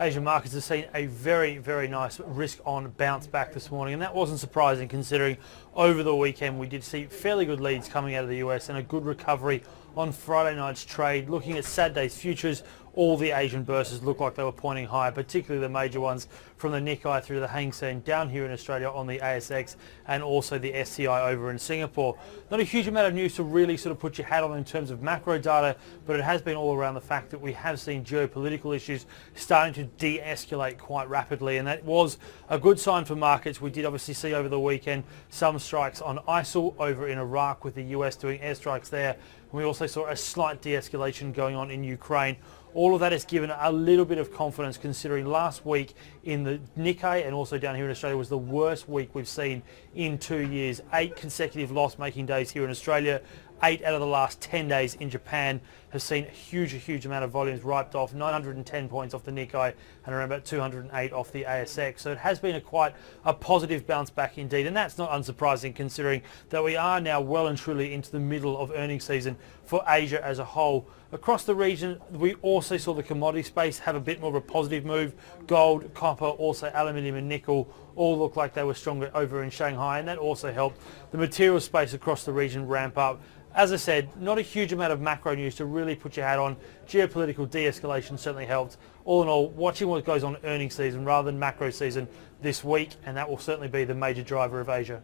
Asian markets have seen a very, very nice risk-on bounce back this morning, and that wasn't surprising considering over the weekend we did see fairly good leads coming out of the US and a good recovery on Friday night's trade. Looking at Saturday's futures, all the Asian bourses looked like they were pointing higher, particularly the major ones from the Nikkei through to the Hang Seng down here in Australia on the ASX and also the SCI over in Singapore. Not a huge amount of news to really sort of put your hat on in terms of macro data, but it has been all around the fact that we have seen geopolitical issues starting to de-escalate quite rapidly, and that was a good sign for markets. We did obviously see over the weekend some strikes on ISIL over in Iraq with the US doing airstrikes there. We also saw a slight de-escalation going on in Ukraine. All of that has given a little bit of confidence considering last week in the Nikkei and also down here in Australia was the worst week we've seen in 2 years. 8 consecutive loss-making days here in Australia. 8 out of the last 10 days in Japan have seen a huge amount of volumes wiped off, 910 points off the Nikkei and around about 208 off the ASX. So it has been quite a positive bounce back indeed, and that's not unsurprising considering that we are now well and truly into the middle of earnings season for Asia as a whole. Across the region, we also saw the commodity space have a bit more of a positive move. Gold, copper, also aluminium and nickel all look like they were stronger over in Shanghai, and that also helped the material space across the region ramp up. As I said, not a huge amount of macro news to really put your hat on. Geopolitical de-escalation certainly helped. All in all, watching what goes on earnings season rather than macro season this week, and that will certainly be the major driver of Asia.